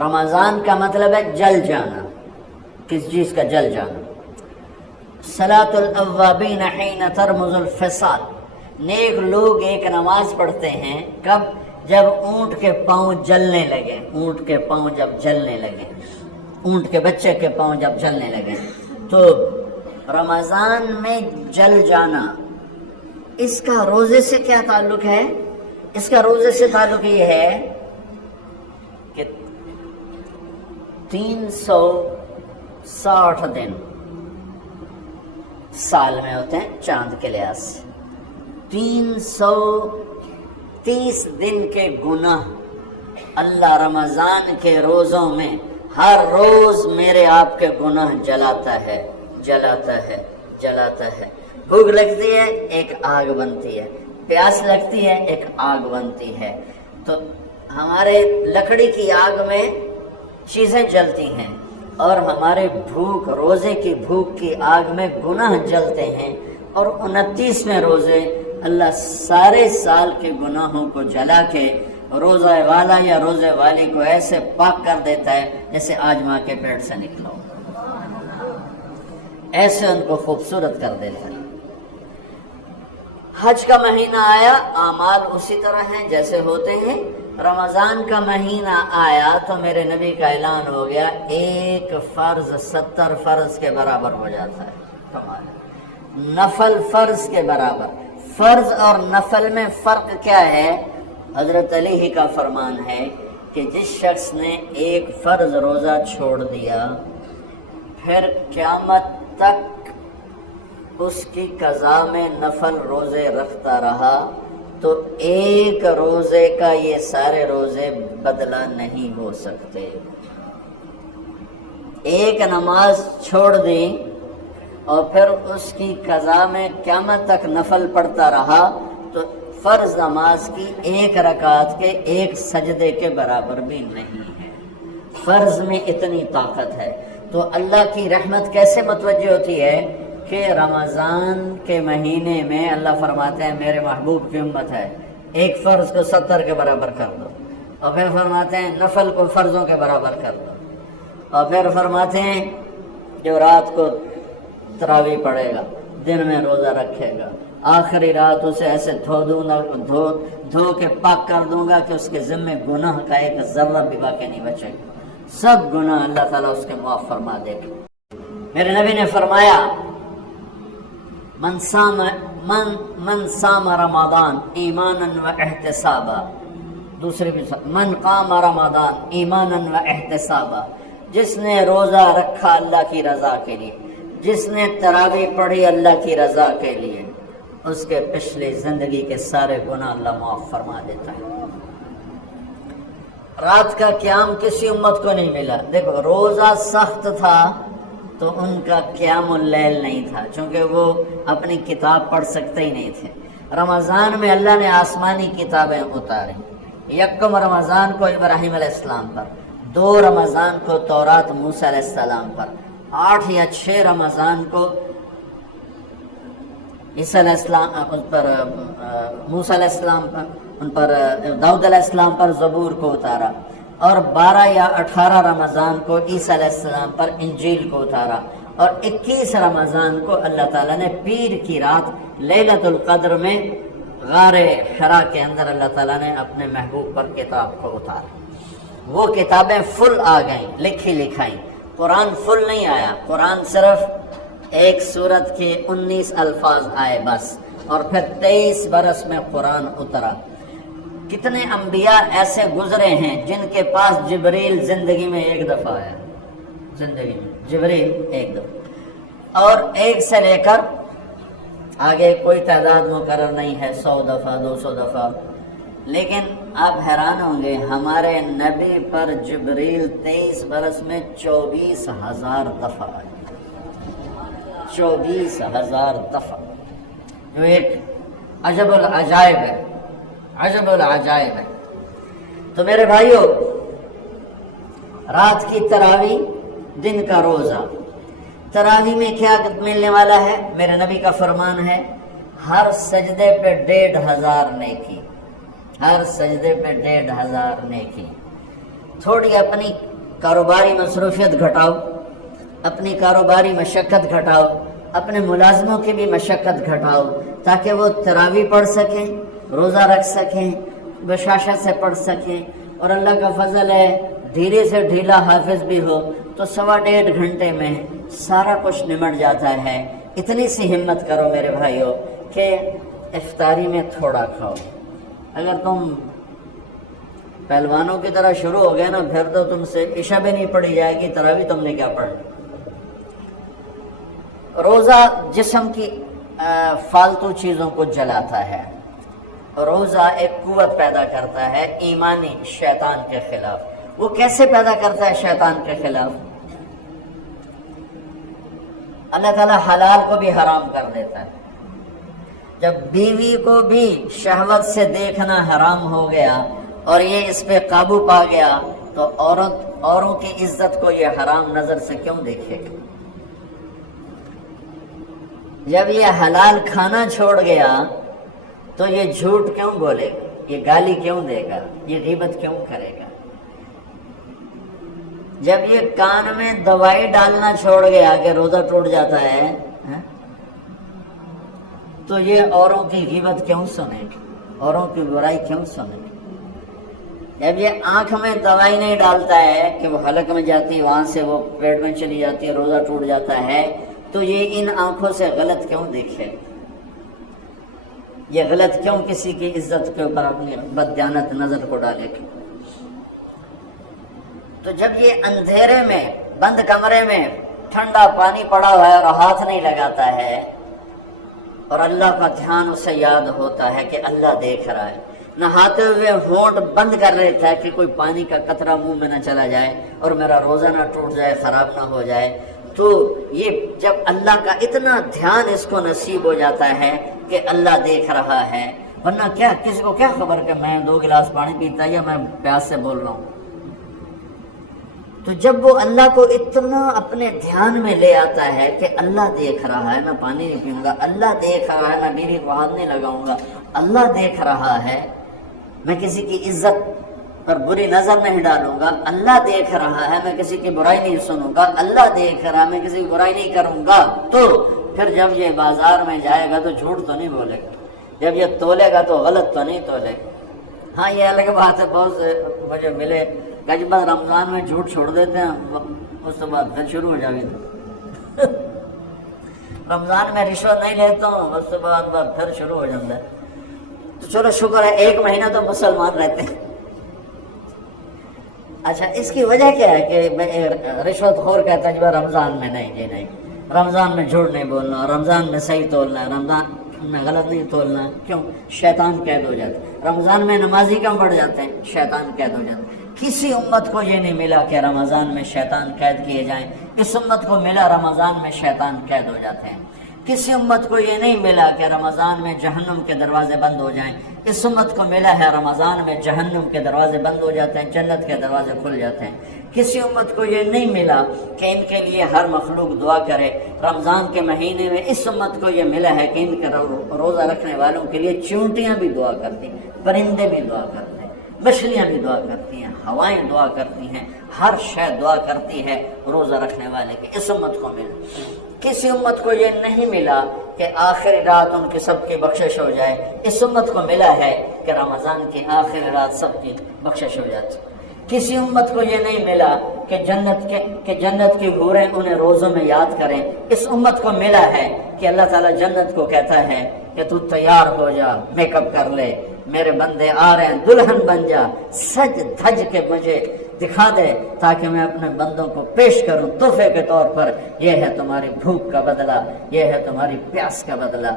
رمضان کا مطلب ہے جل جانا، کس چیز کا جل جانا۔ صلاۃ الاوابین حین ترمز الفصال، نیک لوگ ایک نماز پڑھتے ہیں کب؟ جب اونٹ کے پاؤں جلنے لگے، اونٹ کے پاؤں جب جلنے لگے، اونٹ کے بچے کے پاؤں جب جلنے لگے۔ تو رمضان میں جل جانا، اس کا روزے سے کیا تعلق ہے؟ اس کا روزے سے تعلق یہ ہے کہ 360 دن سال میں ہوتے ہیں چاند کے لحاظ سے، 330 دن کے گناہ اللہ رمضان کے روزوں میں ہر روز میرے آپ کے گناہ جلاتا ہے، جلاتا ہے، جلاتا ہے۔ بھوک لگتی ہے ایک آگ بنتی ہے، پیاس لگتی ہے ایک آگ بنتی ہے۔ تو ہمارے لکڑی کی آگ میں چیزیں جلتی ہیں اور ہمارے بھوک، روزے کی بھوک کی آگ میں گناہ جلتے ہیں، اور 29ویں روزے اللہ سارے سال کے گناہوں کو جلا کے روزہ والا یا روزے والی کو ایسے پاک کر دیتا ہے جیسے آج ماں کے پیٹ سے نکلا ہو، ایسے ان کو خوبصورت کر دیتا ہے۔ حج کا مہینہ آیا، اعمال اسی طرح ہیں جیسے ہوتے ہیں۔ رمضان کا مہینہ آیا تو میرے نبی کا اعلان ہو گیا، ایک فرض 70 فرض کے برابر ہو جاتا ہے۔ کمال ہے۔ نفل فرض کے برابر۔ فرض اور نفل میں فرق کیا ہے؟ حضرت علی ہی کا فرمان ہے کہ جس شخص نے ایک فرض روزہ چھوڑ دیا، پھر قیامت تک اس کی قضا میں نفل روزے رکھتا رہا تو ایک روزے کا یہ سارے روزے بدلہ نہیں ہو سکتے۔ ایک نماز چھوڑ دی اور پھر اس کی قضا میں قیامت تک نفل پڑھتا رہا تو فرض نماز کی ایک رکعت کے ایک سجدے کے برابر بھی نہیں ہے۔ فرض میں اتنی طاقت ہے۔ تو اللہ کی رحمت کیسے متوجہ ہوتی ہے کہ رمضان کے مہینے میں اللہ فرماتے ہیں میرے محبوب کی امت ہے، ایک فرض کو 70 کے برابر کر دو، اور پھر فرماتے ہیں نفل کو فرضوں کے برابر کر دو، اور پھر فرماتے ہیں جو رات کو تراویح پڑھے گا، دن میں روزہ رکھے گا، آخری رات اسے ایسے دھو کے پاک کر دوں گا کہ اس کے ذمے گناہ کا ایک ذرہ بھی باقی نہیں بچے گا، سب گناہ اللہ تعالیٰ اس کے معاف فرما دے گا۔ میرے نبی نے فرمایا من صام رمضان ایمانا و احتسابا، دوسرے بھی من قام رمضان ایمانا و احتسابا، جس نے روزہ رکھا اللہ کی رضا کے لیے، جس نے تراویح پڑھی اللہ کی رضا کے لیے، اس کے پچھلی زندگی کے سارے گناہ اللہ معاف فرما دیتا ہے۔ رات کا قیام کسی امت کو نہیں ملا۔ دیکھو روزہ سخت تھا تو ان کا قیام اللیل نہیں تھا، چونکہ وہ اپنی کتاب پڑھ سکتے ہی نہیں تھے۔ رمضان میں اللہ نے آسمانی کتابیں اتاری، یکم رمضان کو ابراہیم علیہ السلام پر، 2 رمضان کو تورات موسیٰ علیہ السلام پر، 8 یا 6 رمضان کو عیسیٰ علیہ السلام پر، موسیٰ علیہ السلام پر، ان پر داؤد علیہ السلام پر زبور کو اتارا، اور 12 یا 18 رمضان کو عیسیٰ علیہ السلام پر انجیل کو اتارا، اور 21 رمضان کو اللہ تعالیٰ نے پیر کی رات لیلۃ القدر میں غار حرا کے اندر اللہ تعالیٰ نے اپنے محبوب پر کتاب کو اتارا۔ وہ کتابیں فل آ گئیں، لکھی لکھائیں۔ قرآن فل نہیں آیا، قرآن صرف ایک سورت کے 19 الفاظ آئے بس، اور پھر 23 برس میں قرآن اترا۔ کتنے انبیاء ایسے گزرے ہیں جن کے پاس جبریل زندگی میں ایک دفعہ آیا، زندگی میں جبریل ایک دفعہ، اور ایک سے لے کر آگے کوئی تعداد مقرر نہیں ہے، 100 دفعہ 200 دفعہ، لیکن آپ حیران ہوں گے ہمارے نبی پر جبریل 23 برس میں 24,000 دفعہ آئے، 24,000 دفعہ، جو ایک عجب العجائب ہے، عجب العجائب ہے۔ تو میرے بھائیو، رات کی تراویح، دن کا روزہ، تراویح میں کیا ملنے والا ہے؟ میرے نبی کا فرمان ہے ہر سجدے پہ 1,500 نیکی، ہر سجدے پہ 1,500 نیکی۔ تھوڑی اپنی کاروباری مصروفیت گھٹاؤ، اپنی کاروباری مشقت گھٹاؤ، اپنے ملازموں کی بھی مشقت گھٹاؤ، تاکہ وہ تراویح پڑھ سکیں، روزہ رکھ سکیں، بشاشت سے پڑھ سکیں، اور اللہ کا فضل ہے دھیرے سے ڈھیلا حافظ بھی ہو تو 1.5 گھنٹے میں سارا کچھ نمٹ جاتا ہے۔ اتنی سی ہمت کرو میرے بھائیوں کہ افطاری میں تھوڑا کھاؤ۔ اگر تم پہلوانوں کی طرح شروع ہو گئے نا، پھر تو تم سے عشاء بھی نہیں پڑھی جائے گی، تراویح تم نے کیا پڑھ۔ روزہ جسم کی فالتو چیزوں کو جلاتا ہے، روزہ ایک قوت پیدا کرتا ہے ایمانی شیطان کے خلاف۔ وہ کیسے پیدا کرتا ہے شیطان کے خلاف؟ اللہ تعالیٰ حلال کو بھی حرام کر دیتا ہے۔ جب بیوی کو بھی شہوت سے دیکھنا حرام ہو گیا اور یہ اس پہ قابو پا گیا تو اوروں کی عزت کو یہ حرام نظر سے کیوں دیکھے گا؟ جب یہ حلال کھانا چھوڑ گیا تو یہ جھوٹ کیوں بولے گا، یہ گالی کیوں دے گا، یہ غیبت کیوں کرے گا؟ جب یہ کان میں دوائی ڈالنا چھوڑ گیا کہ روزہ ٹوٹ جاتا ہے تو یہ اوروں کی غیبت کیوں سنے گا، اوروں کی برائی کیوں سنے گا؟ جب یہ آنکھ میں دوائی نہیں ڈالتا ہے کہ وہ حلق میں جاتی ہے، وہاں سے وہ پیٹ میں چلی جاتی ہے، روزہ ٹوٹ جاتا ہے، تو یہ ان آنکھوں سے غلط کیوں دیکھے؟ یہ غلط کیوں کسی کی عزت کے اوپر اپنی بددیانت نظر کو ڈالے گا؟ تو جب یہ اندھیرے میں بند کمرے میں ٹھنڈا پانی پڑا ہوا ہے اور ہاتھ نہیں لگاتا ہے اور اللہ کا دھیان اسے یاد ہوتا ہے کہ اللہ دیکھ رہا ہے، نہاتے ہوئے ہونٹ بند کر لیتا ہے کہ کوئی پانی کا قطرہ منہ میں نہ چلا جائے اور میرا روزہ نہ ٹوٹ جائے، خراب نہ ہو جائے، تو یہ جب اللہ کا اتنا دھیان اس کو نصیب ہو جاتا ہے کہ اللہ دیکھ رہا ہے، ورنہ کیا کسی کو کیا خبر کہ میں 2 گلاس پانی پیتا یا میں پیاس سے بول رہا ہوں۔ تو جب وہ اللہ کو اتنا اپنے دھیان میں لے آتا ہے کہ اللہ دیکھ رہا ہے، میں پانی نہیں پیوں گا، اللہ دیکھ رہا ہے، میں بیوی کو ہاتھ نہیں لگاؤں گا، اللہ دیکھ رہا ہے، میں کسی کی عزت پر بری نظر نہیں ڈالوں گا، اللہ دیکھ رہا ہے، میں کسی کی برائی نہیں سنوں گا، اللہ دیکھ رہا ہے، میں کسی کی برائی نہیں کروں گا، تو پھر جب یہ بازار میں جائے گا تو جھوٹ تو نہیں بولے گا، جب یہ تولے گا تو غلط تو نہیں تولے گا۔ ہاں یہ الگ بات ہے، بہت سے مجھے ملے کہ جب رمضان میں جھوٹ چھوڑ دیتے ہیں، اس کے بعد پھر شروع ہو جائے گا۔ رمضان میں رشوت نہیں لیتا ہوں، اس کے بعد پھر شروع ہو جاتا ہے۔ تو چلو شکر ہے 1 مہینہ تو مسلمان رہتے ہیں۔ اچھا اس کی وجہ کیا ہے کہ میں رشوت خور کہتا ہے رمضان میں نہیں جی نہیں، رمضان میں جھوٹ نہیں بولنا، رمضان میں صحیح تولنا ہے، رمضان میں غلط نہیں تولنا ہے۔ کیوں؟ شیطان قید ہو جاتا ہے۔ رمضان میں نمازی کیوں بڑھ جاتے ہیں؟ شیطان قید ہو جاتا ہے۔ کسی امت کو یہ نہیں ملا کہ رمضان میں شیطان قید کیے جائیں، اس امت کو ملا رمضان میں شیطان قید ہو جاتے ہیں۔ کسی امت کو یہ نہیں ملا کہ رمضان میں جہنم کے دروازے بند ہو جائیں، اس امت کو ملا ہے رمضان میں جہنم کے دروازے بند ہو جاتے ہیں، جنت کے دروازے کھل جاتے ہیں۔ کسی امت کو یہ نہیں ملا کہ ان کے لیے ہر مخلوق دعا کرے، رمضان کے مہینے میں اس امت کو یہ ملا ہے کہ ان کے روزہ رکھنے والوں کے لیے چونٹیاں بھی دعا کرتی ہیں، پرندے بھی دعا کرتے ہیں، مچھلیاں بھی دعا کرتی ہیں، ہوائیں دعا کرتی ہیں، ہر شے دعا کرتی ہے روزہ رکھنے والے کی۔ اس امت کو ملا۔ کسی امت کو یہ نہیں ملا کہ آخری رات ان کی سب کی بخشش ہو جائے، اس امت کو ملا ہے کہ رمضان کی آخری رات سب کی بخشش ہو جاتی۔ کسی امت کو یہ نہیں ملا کہ جنت کی حوریں انہیں روزوں میں یاد کریں، اس امت کو ملا ہے کہ اللہ تعالیٰ جنت کو کہتا ہے کہ تو تیار ہو جا، میک اپ کر لے، میرے بندے آ رہے ہیں، دلہن بن جا، سج دھج کے مجھے دکھا دے تاکہ میں اپنے بندوں کو پیش کروں تحفے کے طور پر۔ یہ ہے تمہاری بھوک کا بدلہ، یہ ہے تمہاری پیاس کا بدلہ۔